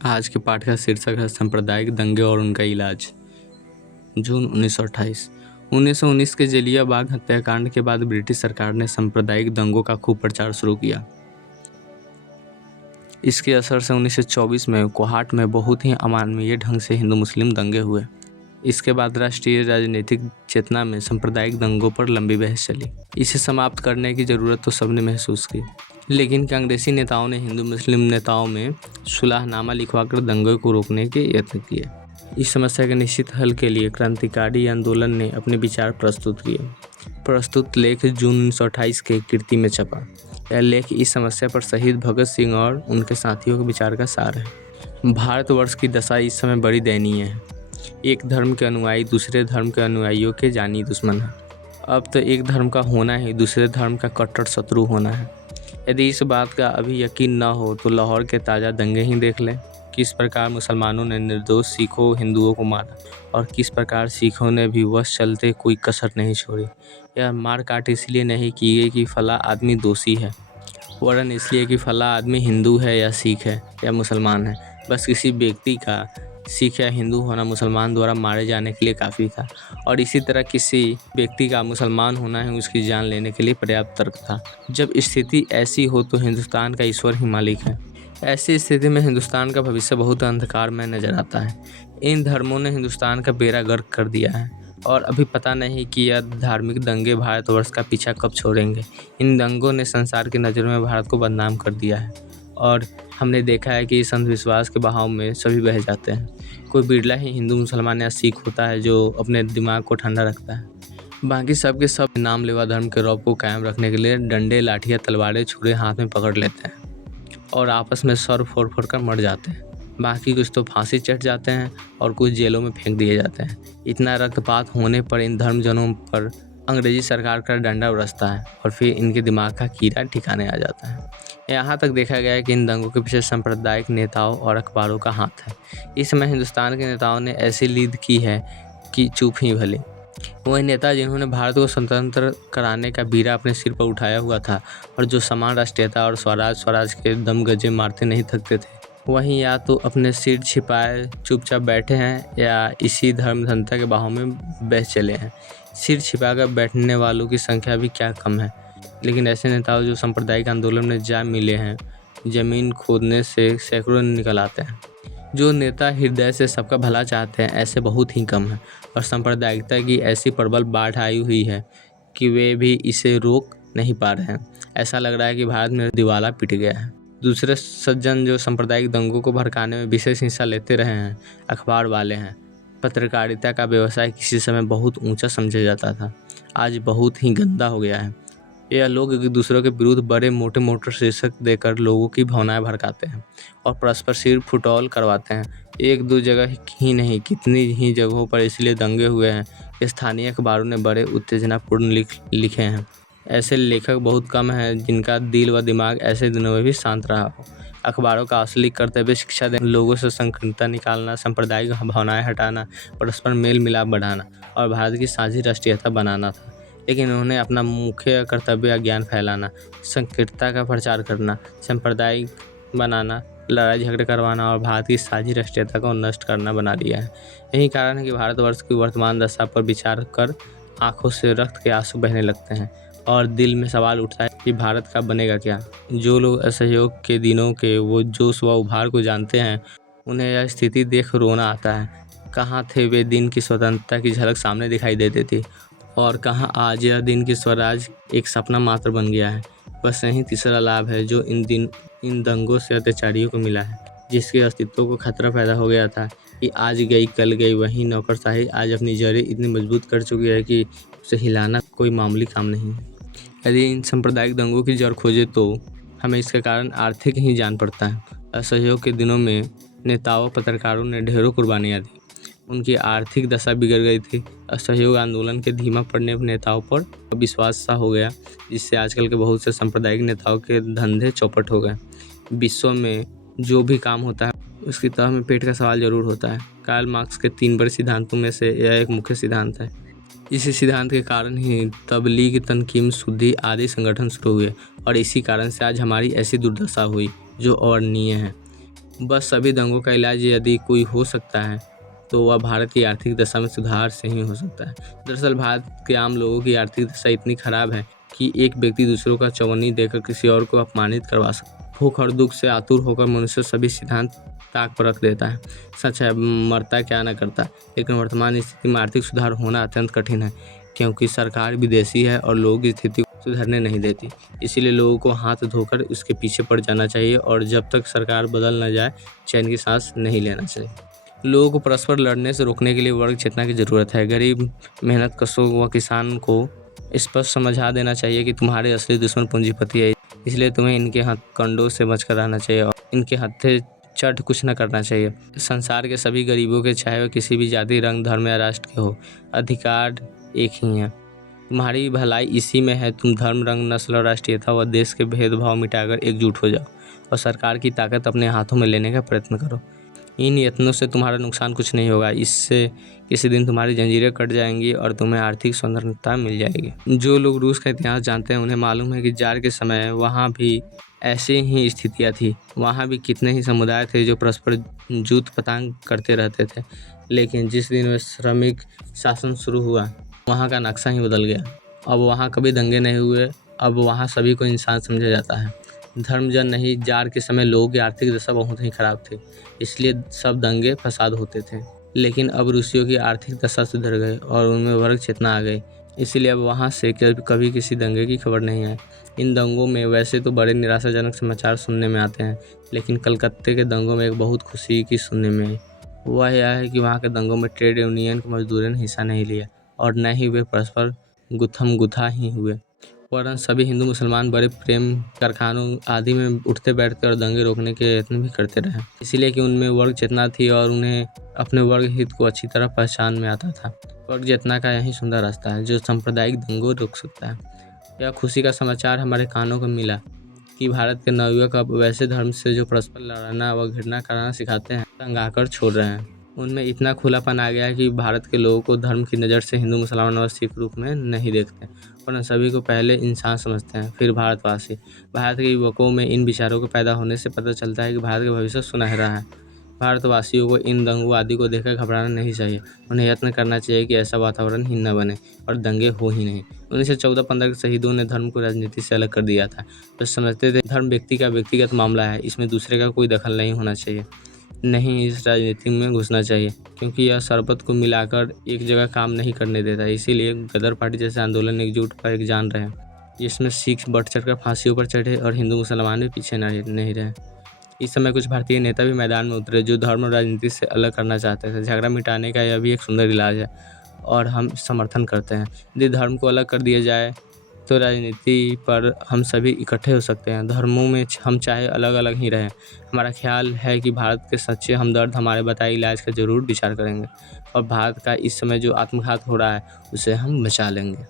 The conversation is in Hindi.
आज के पाठ का शीर्षक है सांप्रदायिक दंगे और उनका इलाज। जून 1928। 1919 के जलियांवाला हत्याकांड के बाद ब्रिटिश सरकार ने सांप्रदायिक दंगों का खूब प्रचार शुरू किया। इसके असर से 1924 में कोहाट में बहुत ही अमानवीय ढंग से हिंदू मुस्लिम दंगे हुए। इसके बाद राष्ट्रीय राजनीतिक चेतना में सांप्रदायिक दंगों पर लंबी बहस चली। इसे समाप्त करने की ज़रूरत तो सबने महसूस की, लेकिन कांग्रेसी नेताओं ने हिंदू मुस्लिम नेताओं में सुलहनामा लिखवाकर दंगे को रोकने के यत्न किए। इस समस्या के निश्चित हल के लिए क्रांतिकारी आंदोलन ने अपने विचार प्रस्तुत किए। प्रस्तुत लेख जून 1928 के कीर्ति में छपा। यह लेख इस समस्या पर शहीद भगत सिंह और उनके साथियों के विचार का सार है। भारतवर्ष की दशा इस समय बड़ी दयनीय है। एक धर्म के अनुयायी दूसरे धर्म के अनुयायियों के जानी दुश्मन है। अब तो एक धर्म का होना ही दूसरे धर्म का कट्टर शत्रु होना है। यदि इस बात का अभी यकीन न हो तो लाहौर के ताज़ा दंगे ही देख लें। किस प्रकार मुसलमानों ने निर्दोष सिखों हिंदुओं को मारा और किस प्रकार सिखों ने भी वश चलते कोई कसर नहीं छोड़ी। यह मार काट इसलिए नहीं की गई कि फला आदमी दोषी है, वरन इसलिए कि फला आदमी हिंदू है या सिख है या मुसलमान है। बस किसी व्यक्ति का सिख या हिंदू होना मुसलमान द्वारा मारे जाने के लिए काफ़ी था, और इसी तरह किसी व्यक्ति का मुसलमान होना ही उसकी जान लेने के लिए पर्याप्त तर्क था। जब स्थिति ऐसी हो तो हिंदुस्तान का ईश्वर ही मालिक है। ऐसी स्थिति में हिंदुस्तान का भविष्य बहुत अंधकार में नजर आता है। इन धर्मों ने हिंदुस्तान का बेड़ा गर्क कर दिया है और अभी पता नहीं कि यह धार्मिक दंगे भारतवर्ष का पीछा कब छोड़ेंगे। इन दंगों ने संसार की नज़र में भारत को बदनाम कर दिया है और हमने देखा है कि इस अंधविश्वास के बहाव में सभी बह जाते हैं। कोई बिरला ही हिंदू मुसलमान या सिख होता है जो अपने दिमाग को ठंडा रखता है। बाकी सब के सब नाम लेवा धर्म के रौब को कायम रखने के लिए डंडे लाठियाँ तलवारें छुरे हाथ में पकड़ लेते हैं और आपस में सर फोड़ फोड़ कर मर जाते हैं। बाकी कुछ तो फांसी चढ़ जाते हैं और कुछ जेलों में फेंक दिए जाते हैं। इतना रक्तपात होने पर इन धर्मजनों पर अंग्रेजी सरकार का डंडा बरसता है और फिर इनके दिमाग का कीड़ा ठिकाने आ जाता है। यहाँ तक देखा गया है कि इन दंगों के पीछे सांप्रदायिक नेताओं और अखबारों का हाथ है। इस समय हिंदुस्तान के नेताओं ने ऐसी लीद की है कि चुप ही भले। वही नेता जिन्होंने भारत को स्वतंत्र कराने का बीड़ा अपने सिर पर उठाया हुआ था और जो समान राष्ट्रीयता और स्वराज के दम गजे मारते नहीं थकते थे, वहीं या तो अपने सिर छिपाए चुपचाप बैठे हैं या इसी धर्मसंता के बहाव में बह चले हैं। सिर छिपाकर बैठने वालों की संख्या भी क्या कम है, लेकिन ऐसे नेताओं जो सांप्रदायिक आंदोलन में जा मिले हैं, जमीन खोदने से सैकड़ों निकल आते हैं। जो नेता हृदय से सबका भला चाहते हैं ऐसे बहुत ही कम हैं और सांप्रदायिकता की ऐसी प्रबल बाढ़ आई हुई है कि वे भी इसे रोक नहीं पा रहे हैं। ऐसा लग रहा है कि भारत में दिवाला पिट गया है। दूसरे सज्जन जो सांप्रदायिक दंगों को भड़काने में विशेष हिस्सा लेते रहे हैं, अखबार वाले हैं। पत्रकारिता का व्यवसाय किसी समय बहुत ऊंचा समझा जाता था, आज बहुत ही गंदा हो गया है। यह लोग एक दूसरों के विरुद्ध बड़े मोटे मोटे शीर्षक देकर लोगों की भावनाएं भड़काते हैं और परस्पर सिर फुटौल करवाते हैं। एक दो जगह ही नहीं, कितनी ही जगहों पर इसलिए दंगे हुए हैं। स्थानीय अखबारों ने बड़े उत्तेजनापूर्ण लिखे हैं। ऐसे लेखक बहुत कम हैं जिनका दिल व दिमाग ऐसे दिनों में भी शांत रहा हो। अखबारों का असली कर्तव्य शिक्षा देना, लोगों से संकीर्णता निकालना, सांप्रदायिक भावनाएं हटाना, परस्पर मेल मिलाप बढ़ाना और भारत की साझी राष्ट्रीयता बनाना था। लेकिन उन्होंने अपना मुख्य कर्तव्य ज्ञान फैलाना, संकीर्णता का प्रचार करना, सांप्रदायिक बनाना, लड़ाई झगड़े करवाना और भारत की साझी राष्ट्रीयता को नष्ट करना बना लिया है। यही कारण है कि भारतवर्ष की वर्तमान दशा पर विचार कर आंखों से रक्त के आंसू बहने लगते हैं और दिल में सवाल उठता है कि भारत का बनेगा क्या। जो लोग असहयोग के दिनों के वो जोश व उभार को जानते हैं, उन्हें यह स्थिति देख रोना आता है। कहाँ थे वे दिन की स्वतंत्रता की झलक सामने दिखाई देती थी और कहाँ आज यह दिन की स्वराज एक सपना मात्र बन गया है। बस यही तीसरा लाभ है जो इन दंगों से अत्याचारियों को मिला है, जिसके अस्तित्व को खतरा पैदा हो गया था कि आज गई कल गई। वहीं नौकरशाही आज अपनी जड़ें इतनी मजबूत कर चुकी है कि उसे हिलाना कोई मामूली काम नहीं है। यदि इन सांप्रदायिक दंगों की जड़ खोजे तो हमें इसका कारण आर्थिक ही जान पड़ता है। असहयोग के दिनों में नेताओं पत्रकारों ने ढेरों कुर्बानियाँ दी, उनकी आर्थिक दशा बिगड़ गई थी। असहयोग आंदोलन के धीमा पड़ने पर नेताओं पर विश्वास सा हो गया, जिससे आजकल के बहुत से सांप्रदायिक नेताओं के धंधे चौपट हो गए। विश्व में जो भी काम होता है उसकी तह में पेट का सवाल जरूर होता है। कार्ल मार्क्स के 3 बड़े सिद्धांतों में से यह एक मुख्य सिद्धांत है। इसी सिद्धांत के कारण ही तबलीग, तनकीम, शुद्धि आदि संगठन शुरू हुए और इसी कारण से आज हमारी ऐसी दुर्दशा हुई जो अवर्णनीय है। बस सभी दंगों का इलाज यदि कोई हो सकता है तो वह भारत की आर्थिक दशा में सुधार से ही हो सकता है। दरअसल भारत के आम लोगों की आर्थिक दशा इतनी खराब है कि एक व्यक्ति दूसरों का चौवन्नी देकर किसी और को अपमानित करवा सकता है। भूख और दुख से आतुर होकर मनुष्य सभी सिद्धांत ताक पर रख देता है। सच है, मरता क्या न करता, लेकिन वर्तमान स्थिति में आर्थिक सुधार होना अत्यंत कठिन है, क्योंकि सरकार विदेशी है और लोगों की स्थिति को सुधरने नहीं देती। इसीलिए लोगों को हाथ धोकर उसके पीछे पड़ जाना चाहिए और जब तक सरकार बदल न जाए चैन की सांस नहीं लेना चाहिए। लोगों को परस्पर लड़ने से रोकने के लिए वर्ग चेतना की ज़रूरत है। गरीब, मेहनत कशों व किसान को स्पष्ट समझा देना चाहिए कि तुम्हारे असली दुश्मन पूंजीपति है, इसलिए तुम्हें इनके हथकंडों से बचकर रहना चाहिए और इनके हत्थे चट कुछ न करना चाहिए। संसार के सभी गरीबों के, चाहे वह किसी भी जाति, रंग, धर्म या राष्ट्र के हो, अधिकार एक ही है। तुम्हारी भलाई इसी में है। तुम धर्म, रंग, नस्ल और राष्ट्रीयता व देश के भेदभाव मिटाकर एकजुट हो जाओ और सरकार की ताकत अपने हाथों में लेने का प्रयत्न करो। इन यत्नों से तुम्हारा नुकसान कुछ नहीं होगा। इससे किसी दिन तुम्हारी जंजीरें कट जाएंगी और तुम्हें आर्थिक स्वतंत्रता मिल जाएगी। जो लोग रूस का इतिहास जानते हैं उन्हें मालूम है कि जार के समय वहाँ भी ऐसी ही स्थितियाँ थी। वहाँ भी कितने ही समुदाय थे जो परस्पर जूत पतांग करते रहते थे, लेकिन जिस दिन वह श्रमिक शासन शुरू हुआ वहाँ का नक्शा ही बदल गया। अब वहाँ कभी दंगे नहीं हुए, अब वहाँ सभी को इंसान समझा जाता है। धर्मजन नहीं, जार के समय लोगों की आर्थिक दशा बहुत ही खराब थी, इसलिए सब दंगे फसाद होते थे। लेकिन अब रूसियों की आर्थिक दशा सुधर गई और उनमें वर्ग चेतना आ गई, इसीलिए अब वहाँ से कभी किसी दंगे की खबर नहीं आई। इन दंगों में वैसे तो बड़े निराशाजनक समाचार सुनने में आते हैं, लेकिन कलकत्ते के दंगों में एक बहुत खुशी की सुनने में आई। वह यह है कि वहाँ के दंगों में ट्रेड यूनियन के मजदूरों ने हिस्सा नहीं लिया और न ही वे परस्पर गुत्थम गुथा ही हुए, वरन सभी हिंदू मुसलमान बड़े प्रेम कारखानों आदि में उठते बैठते और दंगे रोकने के यत्न भी करते रहे, इसीलिए कि उनमें वर्ग चेतना थी और उन्हें अपने वर्ग हित को अच्छी तरह पहचान में आता था। वर्ग चेतना का यही सुंदर रास्ता है जो सांप्रदायिक दंगों रोक सकता है। यह खुशी का समाचार हमारे कानों को मिला कि भारत के नवयुवक अब वैसे धर्म से जो परस्पर लड़ना व घृणा कराना सिखाते हैं तंगाकर छोड़ रहे हैं। उनमें इतना खुलापन आ गया है कि भारत के लोगों को धर्म की नज़र से हिंदू, मुसलमान और सिख रूप में नहीं देखते, वरन सभी को पहले इंसान समझते हैं, फिर भारतवासी। भारत के युवकों में इन विचारों के पैदा होने से पता चलता है कि भारत का भविष्य सुनहरा है। भारतवासियों को इन दंगों आदि को देखकर घबराना नहीं चाहिए। उन्हें यत्न करना चाहिए कि ऐसा वातावरण ही न बने और दंगे हो ही नहीं। 1914-15 के शहीदों ने धर्म को राजनीति से अलग कर दिया था। वे समझते थे धर्म व्यक्ति का व्यक्तिगत मामला है, इसमें दूसरे का कोई दखल नहीं होना चाहिए, नहीं इस राजनीति में घुसना चाहिए, क्योंकि यह शरबत को मिलाकर एक जगह काम नहीं करने देता। इसीलिए गदर पार्टी जैसे आंदोलन एकजुट का एक जान रहे, जिसमें सिख बढ़ चढ़कर फांसियों पर चढ़े और हिंदू मुसलमान भी पीछे नहीं रहे। इस समय कुछ भारतीय नेता भी मैदान में उतरे जो धर्म और राजनीति से अलग करना चाहते थे। झगड़ा मिटाने का यह भी एक सुंदर इलाज है और हम समर्थन करते हैं। यदि धर्म को अलग कर दिया जाए तो राजनीति पर हम सभी इकट्ठे हो सकते हैं। धर्मों में हम चाहे अलग अलग ही रहें, हमारा ख्याल है कि भारत के सच्चे हमदर्द हमारे बताए इलाज का ज़रूर विचार करेंगे और भारत का इस समय जो आत्मघात हो रहा है उसे हम बचा लेंगे।